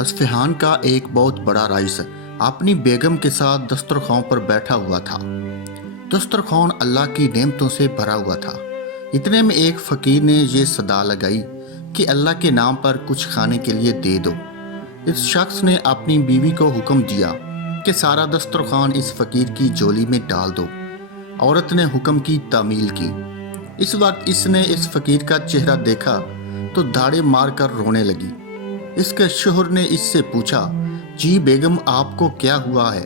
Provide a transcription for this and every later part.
अस्फ़हान का एक बहुत बड़ा रईस अपनी बेगम के साथ दस्तरखान पर बैठा हुआ था। दस्तरखान अल्लाह की नेमतों से भरा हुआ था। इतने में एक फ़कीर ने ये सदा लगाई कि अल्लाह के नाम पर कुछ खाने के लिए दे दो। इस शख्स ने अपनी बीवी को हुक्म दिया कि सारा दस्तरखान इस फ़कीर की झोली में डाल दो। औरत ने हुक्म की तामील की। इस वक्त इसने इस फ़कीर का चेहरा देखा तो दाड़े मार कर रोने लगी। इसके शोहर ने इससे पूछा, जी बेगम आपको क्या हुआ है?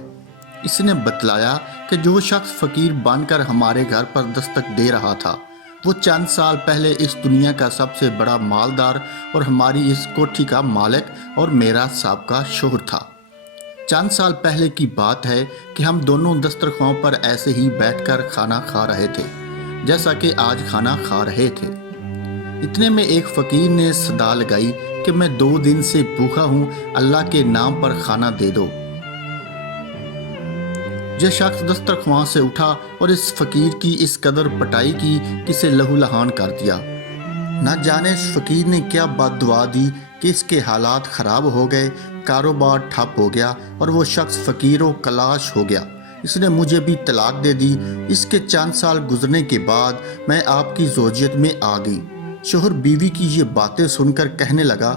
इसने बतलाया कि जो शख्स फ़कीर बनकर हमारे घर पर दस्तक दे रहा था वो चंद साल पहले इस दुनिया का सबसे बड़ा मालदार और हमारी इस कोठी का मालिक और मेरा साबका शोहर था। चंद साल पहले की बात है कि हम दोनों दस्तरखान पर ऐसे ही बैठकर खाना खा रहे थे जैसा कि आज खाना खा रहे थे। इतने में एक फ़कीर ने सदा लगाई कि मैं 2 दिन से भूखा हूँ, अल्लाह के नाम पर खाना दे दो। यह शख्स दस्तरखान से उठा और इस फ़कीर की इस कदर पटाई की कि इसे लहूलुहान कर दिया। न जाने इस फ़कीर ने क्या बद्दुआ दी कि इसके हालात ख़राब हो गए, कारोबार ठप हो गया और वो शख्स फ़कीर कलाश हो गया। इसने मुझे भी तलाक दे दी। इसके चंद साल गुजरने के बाद मैं आपकी ज़ौजियत में आ गई। शोहर बीवी की ये बातें सुनकर कहने लगा,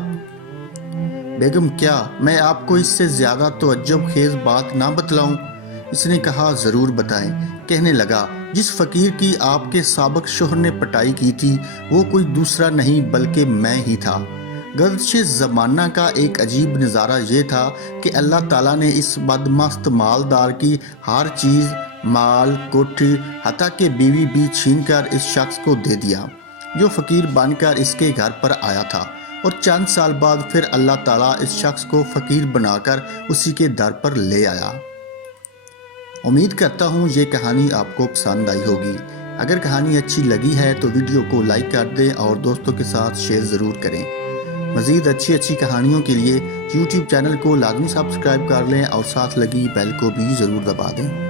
बेगम क्या मैं आपको इससे ज़्यादा तवज्जुब खेज़ बात ना बतलाऊं? इसने कहा, ज़रूर बताएं। कहने लगा, जिस फ़कीर की आपके साबक शोहर ने पटाई की थी वो कोई दूसरा नहीं बल्कि मैं ही था। गर्दिश ज़माना का एक अजीब नज़ारा ये था कि अल्लाह ताला ने इस बदमस्त मालदार की हर चीज़, माल, कोठी, हत्ता कि बीवी भी छीन कर इस शख्स को दे दिया जो फ़कीर बनकर इसके घर पर आया था। और चंद साल बाद फिर अल्लाह ताला इस शख्स को फ़कीर बनाकर उसी के दर पर ले आया। उम्मीद करता हूँ ये कहानी आपको पसंद आई होगी। अगर कहानी अच्छी लगी है तो वीडियो को लाइक कर दें और दोस्तों के साथ शेयर ज़रूर करें। मज़ीद अच्छी कहानियों के लिए YouTube चैनल को लाजमी सब्सक्राइब कर लें और साथ लगी बेल को भी ज़रूर दबा दें।